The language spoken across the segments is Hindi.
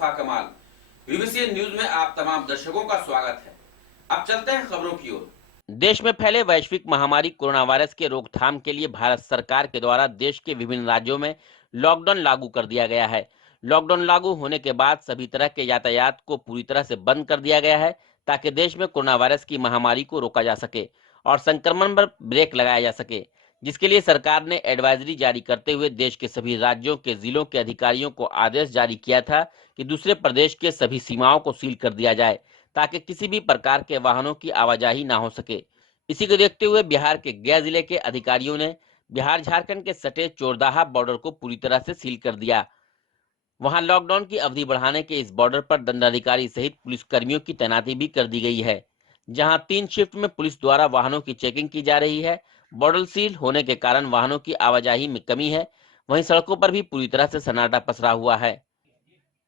मुस्तफा कमाल। बीबीसी न्यूज में आप तमाम दर्शकों का स्वागत है। अब चलते हैं खबरों की ओर। देश में फैले वैश्विक महामारी कोरोना वायरस के रोकथाम के लिए भारत सरकार के द्वारा देश के विभिन्न राज्यों में लॉकडाउन लागू कर दिया गया है। लॉकडाउन लागू होने के बाद सभी तरह के यातायात को पूरी तरह से बंद कर दिया गया है ताकि देश में कोरोना वायरस की महामारी को रोका जा सके और संक्रमण पर ब्रेक लगाया जा सके, जिसके लिए सरकार ने एडवाइजरी जारी करते हुए देश के सभी राज्यों के जिलों के अधिकारियों को आदेश जारी किया था कि दूसरे प्रदेश के सभी सीमाओं को सील कर दिया जाए ताकि किसी भी प्रकार के वाहनों की आवाजाही ना हो सके। इसी को देखते हुए बिहार के गया जिले के अधिकारियों ने बिहार झारखंड के सटे चोरदाहा बॉर्डर को पूरी तरह से सील कर दिया। वहां लॉकडाउन की अवधि बढ़ाने के इस बॉर्डर पर दंडाधिकारी सहित पुलिस कर्मियों की तैनाती भी कर दी गई है, जहां 3 शिफ्ट में पुलिस द्वारा वाहनों की चेकिंग की जा रही है। बॉर्डर सील होने के कारण वाहनों की आवाजाही में कमी है, वहीं सड़कों पर भी पूरी तरह से सन्नाटा पसरा हुआ है।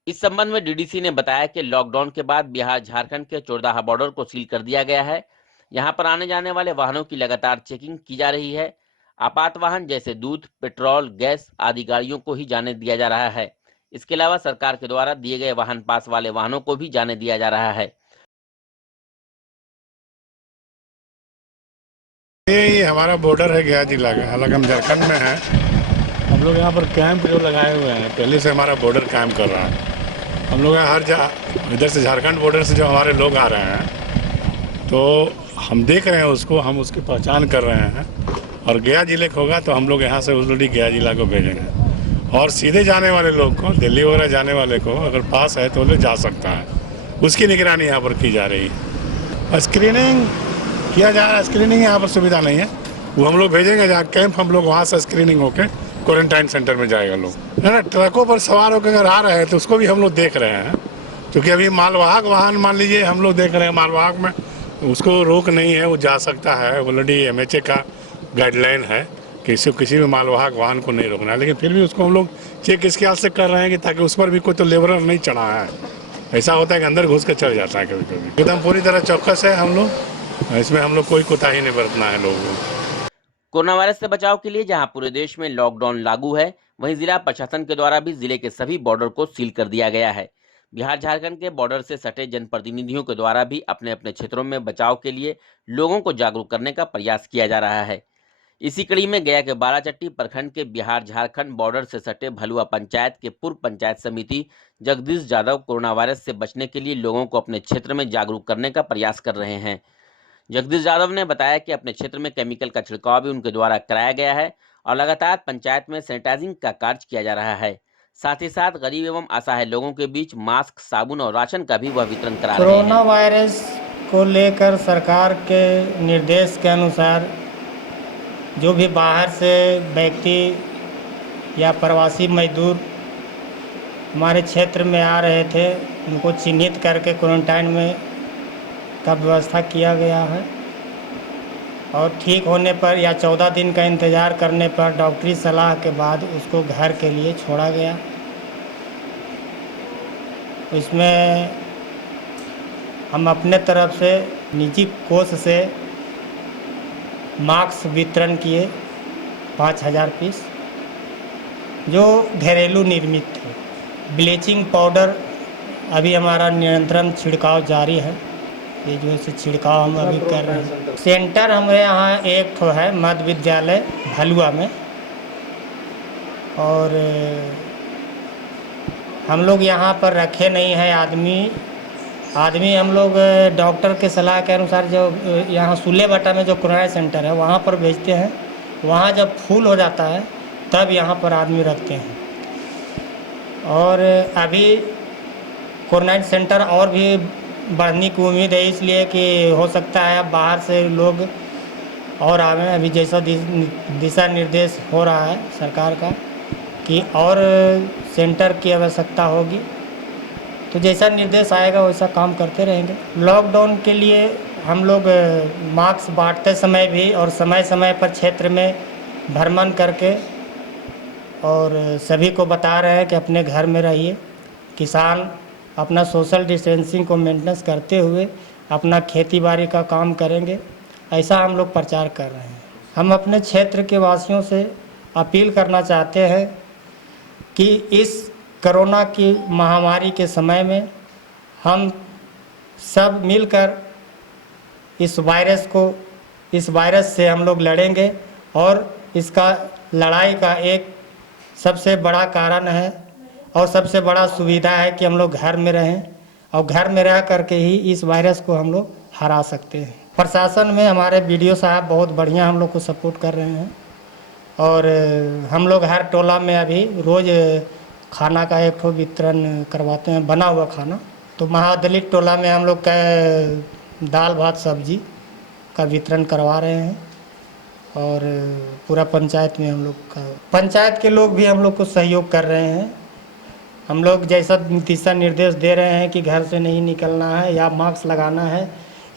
इस संबंध में डीडीसी ने बताया कि लॉकडाउन के बाद बिहार झारखंड के चोरदाहा बॉर्डर को सील कर दिया गया है। यहां पर आने जाने वाले वाहनों की लगातार चेकिंग की जा रही है। आपात वाहन जैसे दूध, पेट्रोल, गैस आदि गाड़ियों को ही जाने दिया जा रहा है। इसके अलावा सरकार के द्वारा दिए गए वाहन पास वाले वाहनों को भी जाने दिया जा रहा है। ये हमारा बॉर्डर है गया जिला का, हालांकि हम झारखंड में हैं। हम लोग यहाँ पर कैंप जो लगाए हुए हैं, पहले से हमारा बॉर्डर काम कर रहा है। हम लोग यहाँ इधर से झारखंड बॉर्डर से जो हमारे लोग आ रहे हैं तो हम देख रहे हैं उसको, हम उसकी पहचान कर रहे हैं और गया जिले का होगा तो हम लोग यहाँ से ऑलरेडी गया जिला को भेजेंगे और सीधे जाने वाले लोग को, दिल्ली वगैरह जाने वाले को अगर पास है तो वो लोग जा सकता है। उसकी निगरानी यहाँ पर की जा रही है। स्क्रीनिंग किया जा रहा है। स्क्रीनिंग यहाँ पर सुविधा नहीं है, वो हम लोग भेजेंगे जहाँ कैंप, हम लोग वहाँ से स्क्रीनिंग होकर क्वारंटाइन सेंटर में जाएगा लोग। है ना, ट्रकों पर सवार होकर अगर आ रहे हैं तो उसको भी हम लोग देख रहे हैं, क्योंकि अभी मालवाहक वाहन मान लीजिए हम लोग देख रहे हैं मालवाहक में उसको रोक नहीं है, वो जा सकता है। ऑलरेडी MHA का गाइडलाइन है कि किसी भी मालवाहक वाहन को नहीं रोकना है, लेकिन फिर भी उसको हम लोग चेक इस ख्याल से कर रहे हैं कि ताकि उस पर भी कोई तो लेबरर नहीं चढ़ा है। ऐसा होता है कि अंदर घुस कर चढ़ जाता है कभी कभी। एकदम पूरी तरह चौकस है हम लोग, इसमें हम लोग कोई कोताही नहीं बरतना है लोगों को। कोरोना वायरस से बचाव के लिए जहां पूरे देश में लॉकडाउन लागू है, वहीं जिला प्रशासन के द्वारा भी जिले के सभी बॉर्डर को सील कर दिया गया है। बिहार झारखंड के बॉर्डर से सटे जनप्रतिनिधियों के द्वारा भी अपने अपने क्षेत्रों में बचाव के लिए लोगों को जागरूक करने का प्रयास किया जा रहा है। इसी कड़ी में गया के बाराचट्टी प्रखंड के बिहार झारखंड बॉर्डर से सटे भलुआ पंचायत के पूर्व पंचायत समिति जगदीश यादव कोरोना वायरस से बचने के लिए लोगों को अपने क्षेत्र में जागरूक करने का प्रयास कर रहे हैं। जगदीश यादव ने बताया कि अपने क्षेत्र में केमिकल का छिड़काव भी उनके द्वारा कराया गया है और लगातार पंचायत में सैनिटाइजिंग का कार्य किया जा रहा है। साथ ही साथ गरीब एवं असहाय लोगों के बीच मास्क, साबुन और राशन का भी वह वितरण करा रहे हैं। कोरोना वायरस को लेकर सरकार के निर्देश के अनुसार जो भी बाहर से व्यक्ति या प्रवासी मजदूर हमारे क्षेत्र में आ रहे थे, उनको चिन्हित करके क्वारंटाइन में का व्यवस्था किया गया है और ठीक होने पर या 14 दिन का इंतज़ार करने पर डॉक्टरी सलाह के बाद उसको घर के लिए छोड़ा गया। इसमें हम अपने तरफ से निजी कोष से मास्क वितरण किए 5000 पीस जो घरेलू निर्मित थे। ब्लीचिंग पाउडर अभी हमारा निरंतर छिड़काव जारी है, ये जो है छिड़काव हम अभी कर रहे हैं। सेंटर हमारे यहाँ एक ठो है मध्य विद्यालय भलुआ में, और हम लोग यहाँ पर रखे नहीं है आदमी हम लोग डॉक्टर के सलाह के अनुसार जो यहाँ सुलेबटा में जो कोरोना सेंटर है वहाँ पर भेजते हैं। वहाँ जब फुल हो जाता है तब यहाँ पर आदमी रखते हैं। और अभी कोरोना सेंटर और भी बढ़ने की उम्मीद है, इसलिए कि हो सकता है अब बाहर से लोग और आवें। अभी जैसा दिशा निर्देश हो रहा है सरकार का कि और सेंटर की आवश्यकता होगी, तो जैसा निर्देश आएगा वैसा काम करते रहेंगे। लॉकडाउन के लिए हम लोग मास्क बांटते समय भी और समय समय पर क्षेत्र में भ्रमण करके और सभी को बता रहे हैं कि अपने घर में रहिए। किसान अपना सोशल डिस्टेंसिंग को मेंटेनेंस करते हुए अपना खेती बाड़ी का काम करेंगे, ऐसा हम लोग प्रचार कर रहे हैं। हम अपने क्षेत्र के वासियों से अपील करना चाहते हैं कि इस कोरोना की महामारी के समय में हम सब मिलकर इस वायरस से हम लोग लड़ेंगे और इसका लड़ाई का एक सबसे बड़ा कारण है और सबसे बड़ा सुविधा है कि हम लोग घर में रहें और घर में रह करके ही इस वायरस को हम लोग हरा सकते हैं। प्रशासन में हमारे बीडीओ साहब बहुत बढ़िया हम लोग को सपोर्ट कर रहे हैं और हम लोग हर टोला में अभी रोज़ खाना का एक ठो वितरण करवाते हैं, बना हुआ खाना। तो महादलित टोला में हम लोग का दाल भात सब्जी का वितरण करवा रहे हैं और पूरा पंचायत में हम लोग का पंचायत के लोग भी हम लोग को सहयोग कर रहे हैं। हम लोग जैसा दिशा निर्देश दे रहे हैं कि घर से नहीं निकलना है या मास्क लगाना है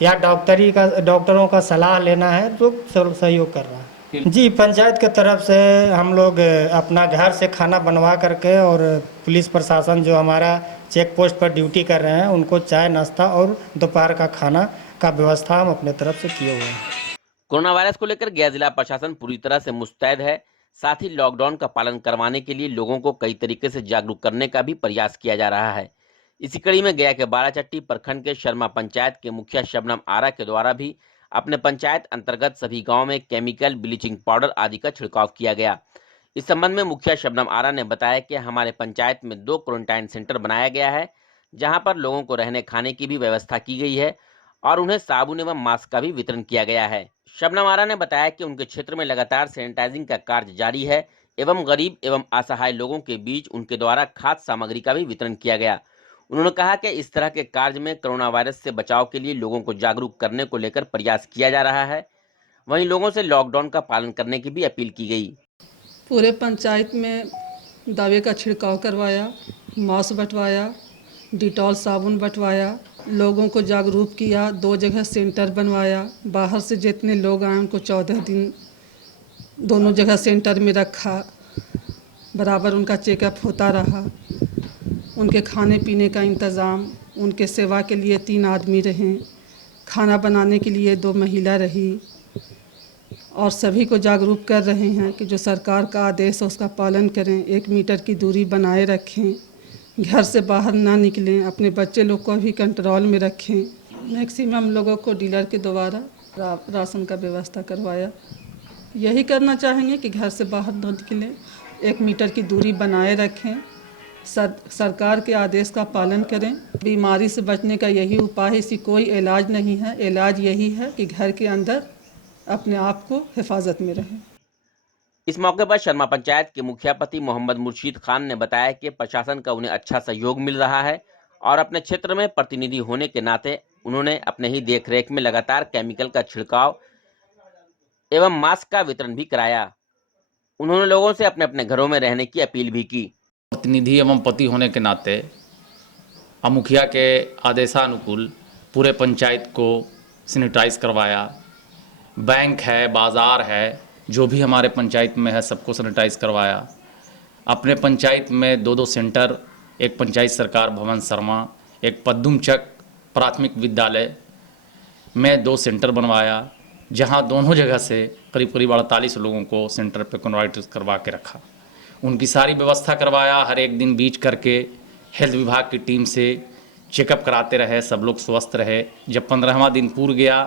या डॉक्टरों का सलाह लेना है, तो सहयोग कर रहा है। जी, पंचायत के तरफ से हम लोग अपना घर से खाना बनवा करके और पुलिस प्रशासन जो हमारा चेक पोस्ट पर ड्यूटी कर रहे हैं उनको चाय नाश्ता और दोपहर का खाना का व्यवस्था हम अपने तरफ से किए हुए हैं। कोरोना वायरस को लेकर गया जिला प्रशासन पूरी तरह से मुस्तैद है। साथ ही लॉकडाउन का पालन करवाने के लिए लोगों को कई तरीके से जागरूक करने का भी प्रयास किया जा रहा है। इसी कड़ी में गया के बाराचट्टी प्रखंड के शर्मा पंचायत के मुखिया शबनम आरा के द्वारा भी अपने पंचायत अंतर्गत सभी गांव में केमिकल, ब्लीचिंग पाउडर आदि का छिड़काव किया गया। इस संबंध में मुखिया शबनम आरा ने बताया कि हमारे पंचायत में 2 क्वारंटाइन सेंटर बनाया गया है, जहां पर लोगों को रहने खाने की भी व्यवस्था की गई है और उन्हें साबुन एवं मास्क का भी वितरण किया गया है। शबनम आरा ने बताया कि उनके क्षेत्र में लगातार सैनिटाइजिंग का कार्य जारी है एवं गरीब एवं असहाय लोगों के बीच उनके द्वारा खाद्य सामग्री का भी वितरण किया गया। उन्होंने कहा कि इस तरह के कार्य में कोरोना वायरस से बचाव के लिए लोगों को जागरूक करने को लेकर प्रयास किया जा रहा है। वहीं लोगों से लॉकडाउन का पालन करने की भी अपील की गई। पूरे पंचायत में दवा का छिड़काव करवाया, मास्क बंटवाया, डिटॉल साबुन बंटवाया, लोगों को जागरूक किया, 2 जगह सेंटर बनवाया। बाहर से जितने लोग आए उनको 14 दिन दोनों जगह सेंटर में रखा, बराबर उनका चेकअप होता रहा। उनके खाने पीने का इंतज़ाम, उनके सेवा के लिए 3 आदमी रहें, खाना बनाने के लिए 2 महिला रही और सभी को जागरूक कर रहे हैं कि जो सरकार का आदेश है उसका पालन करें, 1 मीटर की दूरी बनाए रखें, घर से बाहर ना निकलें, अपने बच्चे लोग को भी कंट्रोल में रखें। मैक्सिमम लोगों को डीलर के द्वारा राशन का व्यवस्था करवाया। यही करना चाहेंगे कि घर से बाहर न निकलें, 1 मीटर की दूरी बनाए रखें, सरकार के आदेश का पालन करें। बीमारी से बचने का यही उपाय है, इसी कोई इलाज नहीं है। इलाज यही है कि घर के अंदर अपने आप को हिफाजत में रहें। इस मौके पर शर्मा पंचायत के मुखियापति मोहम्मद मुर्शीद खान ने बताया कि प्रशासन का उन्हें अच्छा सहयोग मिल रहा है और अपने क्षेत्र में प्रतिनिधि होने के नाते उन्होंने अपने ही देखरेख में लगातार केमिकल का छिड़काव एवं मास्क का वितरण भी कराया। उन्होंने लोगों से अपने अपने घरों में रहने की अपील भी की। प्रतिनिधि एवं पति होने के नाते मुखिया के आदेशानुकूल पूरे पंचायत को सैनिटाइज करवाया। बैंक है, बाज़ार है, जो भी हमारे पंचायत में है सबको सैनिटाइज करवाया। अपने पंचायत में 2 सेंटर, एक पंचायत सरकार भवन शर्मा, एक पद्दुमचक प्राथमिक विद्यालय में 2 सेंटर बनवाया, जहां दोनों जगह से करीब 48 लोगों को सेंटर पे कन्वर्ट करवा के रखा। उनकी सारी व्यवस्था करवाया, हर एक दिन बीच करके हेल्थ विभाग की टीम से चेकअप कराते रहे, सब लोग स्वस्थ रहे। जब 15वां दिन पूर गया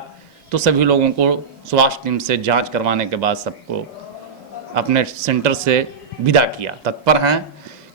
तो सभी लोगों को स्वास्थ्य टीम से जांच करवाने के बाद सबको अपने सेंटर से विदा किया। तत्पर हैं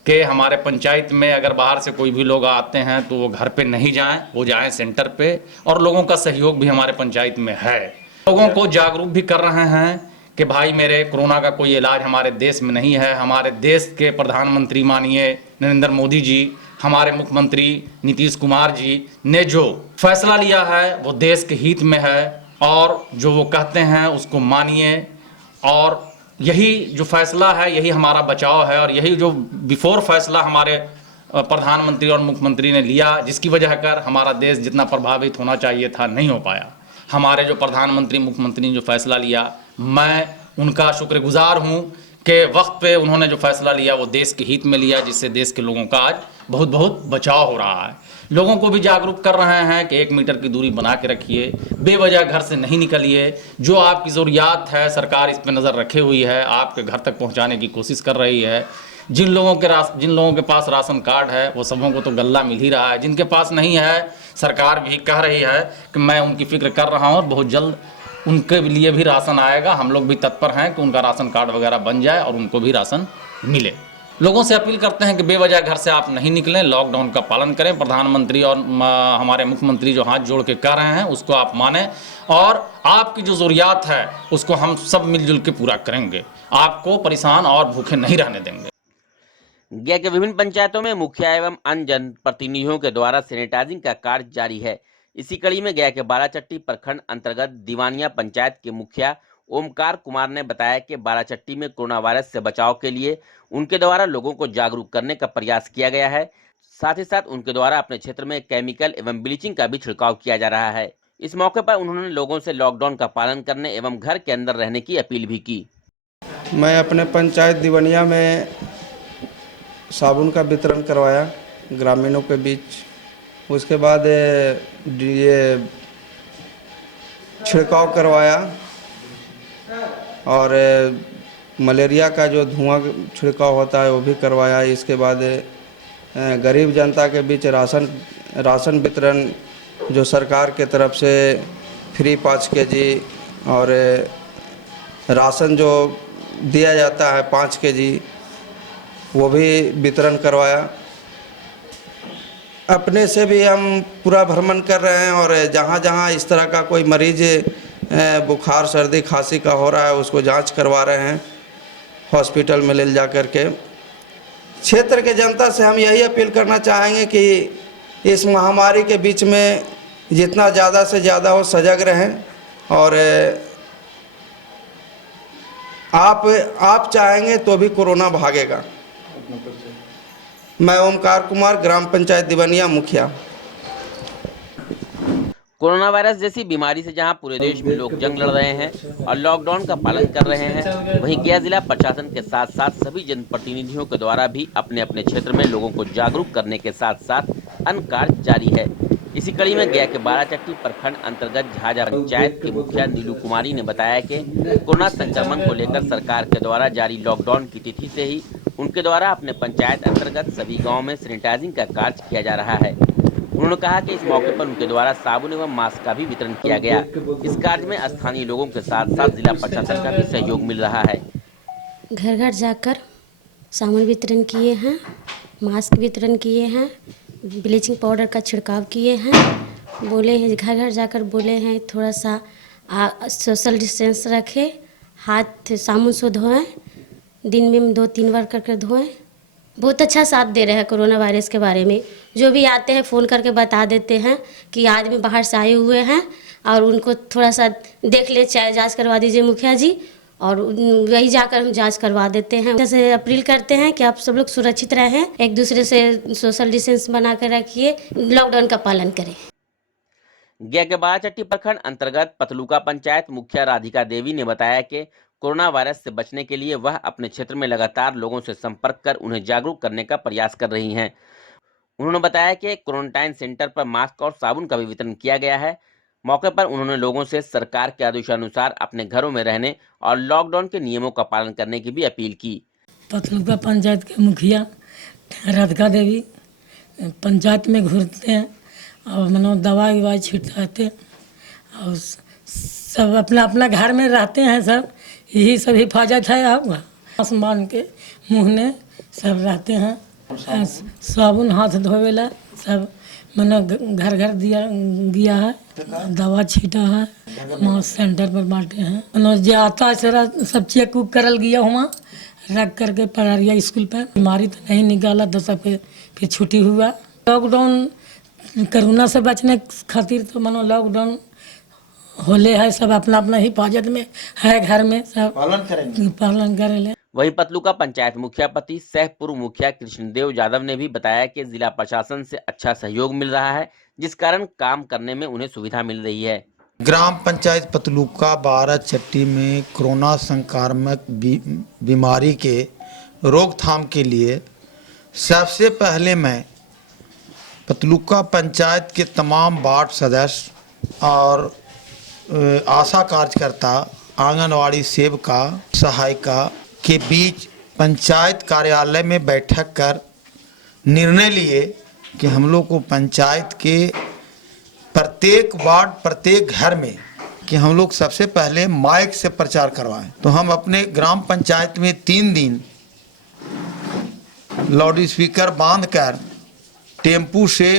कि हमारे पंचायत में अगर बाहर से कोई भी लोग आते हैं तो वो घर पे नहीं जाएं, वो जाएं सेंटर पे। और लोगों का सहयोग भी हमारे पंचायत में है। लोगों को जागरूक भी कर रहे हैं कि भाई मेरे कोरोना का कोई इलाज हमारे देश में नहीं है। हमारे देश के प्रधानमंत्री माननीय नरेंद्र मोदी जी, हमारे मुख्यमंत्री नीतीश कुमार जी ने जो फैसला लिया है वो देश के हित में है और जो वो कहते हैं उसको मानिए। और यही जो फैसला है यही हमारा बचाव है और यही जो बिफोर फैसला हमारे प्रधानमंत्री और मुख्यमंत्री ने लिया, जिसकी वजह कर हमारा देश जितना प्रभावित होना चाहिए था नहीं हो पाया। हमारे जो प्रधानमंत्री मुख्यमंत्री ने जो फैसला लिया, मैं उनका शुक्रगुजार हूँ कि वक्त पे उन्होंने जो फैसला लिया वो देश के हित में लिया, जिससे देश के लोगों का आज बहुत बचाव हो रहा है। लोगों को भी जागरूक कर रहे हैं कि 1 मीटर की दूरी बना के रखिए, बेवजह घर से नहीं निकलिए। जो आपकी ज़रूरियात है सरकार इस पर नज़र रखे हुई है, आपके घर तक पहुंचाने की कोशिश कर रही है। जिन लोगों के पास राशन कार्ड है वो सबों को तो गल्ला मिल ही रहा है। जिनके पास नहीं है, सरकार भी कह रही है कि मैं उनकी फिक्र कर रहा हूँ और बहुत जल्द उनके लिए भी राशन आएगा। हम लोग भी तत्पर हैं कि उनका राशन कार्ड वगैरह बन जाए और उनको भी राशन मिले। लोगों से अपील करते हैं कि बेवजह घर से आप नहीं निकलें, लॉकडाउन का पालन करें। प्रधानमंत्री और हमारे मुख्यमंत्री जो हाथ जोड़ के कह रहे हैं उसको आप मानें और आपकी जो ज़रूरियात है उसको हम सब मिलजुल के पूरा करेंगे। आपको परेशान और भूखे नहीं रहने देंगे। गया के विभिन्न पंचायतों में मुखिया एवं अन्य जनप्रतिनिधियों के द्वारा सैनिटाइजिंग का कार्य जारी है। इसी कड़ी में गया के बाराचट्टी प्रखंड अंतर्गत दीवानिया पंचायत के मुखिया ओमकार कुमार ने बताया कि बाराचट्टी में कोरोना वायरस से बचाव के लिए उनके द्वारा लोगों को जागरूक करने का प्रयास किया गया है। साथ ही साथ उनके द्वारा अपने क्षेत्र में केमिकल एवं ब्लीचिंग का भी छिड़काव किया जा रहा है। इस मौके पर उन्होंने लोगों से लॉकडाउन का पालन करने एवं घर के अंदर रहने की अपील भी की। मैं अपने पंचायत दीवानिया में साबुन का वितरण करवाया ग्रामीणों के बीच। उसके बाद ये छिड़काव करवाया और मलेरिया का जो धुआं छिड़काव होता है वो भी करवाया। इसके बाद गरीब जनता के बीच राशन वितरण जो सरकार के तरफ से फ्री 5 केजी और राशन जो दिया जाता है 5 केजी वो भी वितरण करवाया। अपने से भी हम पूरा भ्रमण कर रहे हैं और जहाँ जहाँ इस तरह का कोई मरीज बुखार सर्दी खांसी का हो रहा है उसको जांच करवा रहे हैं हॉस्पिटल में ले जा कर के। क्षेत्र के जनता से हम यही अपील करना चाहेंगे कि इस महामारी के बीच में जितना ज़्यादा से ज़्यादा हो सजग रहें और आप चाहेंगे तो भी कोरोना भागेगा। मैं ओमकार कुमार, ग्राम पंचायत दीवानिया मुखिया। कोरोना वायरस जैसी बीमारी से जहां पूरे देश में लोग जंग लड़ रहे हैं और लॉकडाउन का पालन कर रहे हैं, वहीं गया जिला प्रशासन के साथ साथ सभी जनप्रतिनिधियों के द्वारा भी अपने अपने क्षेत्र में लोगों को जागरूक करने के साथ साथ अन्य कार्य जारी है। इसी कड़ी में गया के बाराचट्टी प्रखंड अंतर्गत झाझा पंचायत की मुखिया नीलू कुमारी ने बताया कि कोरोना संक्रमण को लेकर सरकार के द्वारा जारी लॉकडाउन की तिथि से ही उनके द्वारा अपने पंचायत अंतर्गत सभी गाँव में सैनिटाइजिंग का कार्य किया जा रहा है। उन्होंने कहा कि इस मौके पर उनके द्वारा साबुन एवं मास्क का भी वितरण किया गया। इस कार्य में स्थानीय लोगों के साथ साथ जिला प्रशासन का भी सहयोग मिल रहा है। घर घर जाकर साबुन वितरण किए हैं, मास्क वितरण किए हैं, ब्लीचिंग पाउडर का छिड़काव किए हैं। बोले हैं घर घर जाकर बोले हैं थोड़ा सा सोशल डिस्टेंस रखें, हाथ साबुन से धोएं, दिन में 2-3 बार करके धोएं। बहुत अच्छा साथ दे रहे हैं कोरोना वायरस के बारे में। जो भी आते हैं फ़ोन करके बता देते हैं कि आदमी बाहर से आए हुए हैं और उनको थोड़ा सा देख ले, चाहे जांच करवा दीजिए मुखिया जी, और वही जाकर हम जांच करवा देते हैं। जैसे अपील करते हैं कि आप सब लोग सुरक्षित रहें, एक दूसरे से सोशल डिस्टेंस बना कर रखिए, लॉकडाउन का पालन करें। गया के बाराचट्टी प्रखंड अंतर्गत पतलूका पंचायत मुखिया राधिका देवी ने बताया कि कोरोना वायरस से बचने के लिए वह अपने क्षेत्र में लगातार लोगों से संपर्क कर उन्हें जागरूक करने का प्रयास कर रही हैं। उन्होंने बताया कि क्वारंटाइन सेंटर पर मास्क और साबुन का भी वितरण किया गया है। मौके पर उन्होंने लोगों से सरकार के आदेशानुसार अपने घरों में रहने और लॉकडाउन के नियमों का पालन करने की भी अपील की। पतलूका पंचायत के मुखिया राधिका देवी पंचायत में घूरते हैं और मनो दवाई ववाई छिड़काते और सब अपना अपना घर में रहते हैं। सब यही सब हिफाजत है। आप आसमान के मुँहने सब रहते हैं। साबुन हाथ धोवेला सब मनो घर घर दिया है, दवा छीटा है, मास्क सेंटर पर बांटे हैं। मनो जो आता है सारा सब चेक उक करल गया हुआ रख करके पढ़ारिया स्कूल पर। बीमारी तो नहीं निकाला तो सब फिर छुट्टी हुआ। लॉकडाउन कोरोना से बचने खातिर तो मनो लॉकडाउन होले है, सब अपना अपना हिफाजत में है, घर में सब पालन करेंगे। वहीं पतलूका पंचायत मुखिया पति सह पूर्व मुखिया कृष्णदेव यादव ने भी बताया कि जिला प्रशासन से अच्छा सहयोग मिल रहा है, जिस कारण काम करने में उन्हें सुविधा मिल रही है। ग्राम पंचायत पतलूका बाराचट्टी में कोरोना संक्रामक बीमारी के रोकथाम के लिए सबसे पहले मैं पतलूका पंचायत के तमाम वार्ड सदस्य और आशा कार्यकर्ता, आंगनवाड़ी सेविका, सहायिका के बीच पंचायत कार्यालय में बैठक कर निर्णय लिए कि हम लोग को पंचायत के प्रत्येक वार्ड प्रत्येक घर में कि हम लोग सबसे पहले माइक से प्रचार करवाएं। तो हम अपने ग्राम पंचायत में 3 दिन लाउड स्पीकर बांधकर टेम्पू से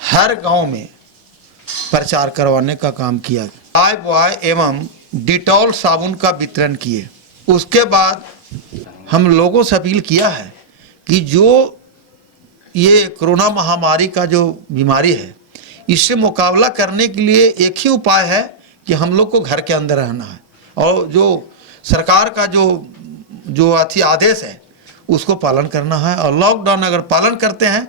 हर गांव में प्रचार करवाने का काम किया। चाय बॉय एवं डिटॉल साबुन का वितरण किए। उसके बाद हम लोगों से अपील किया है कि जो ये कोरोना महामारी का जो बीमारी है, इससे मुकाबला करने के लिए एक ही उपाय है कि हम लोग को घर के अंदर रहना है और जो सरकार का जो आदेश है उसको पालन करना है। और लॉकडाउन अगर पालन करते हैं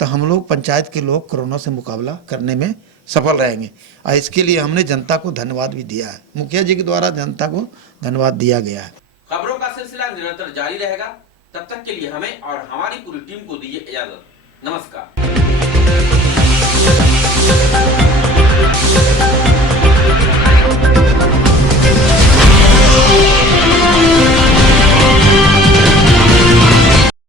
तो हम लोग पंचायत के लोग कोरोना से मुकाबला करने में सफल रहेंगे। और इसके लिए हमने जनता को धन्यवाद भी दिया है। मुखिया जी के द्वारा जनता को धन्यवाद दिया गया है। खबरों का सिलसिला निरंतर जारी रहेगा। तब तक के लिए हमें और हमारी पूरी टीम को दीजिए इजाजत। नमस्कार।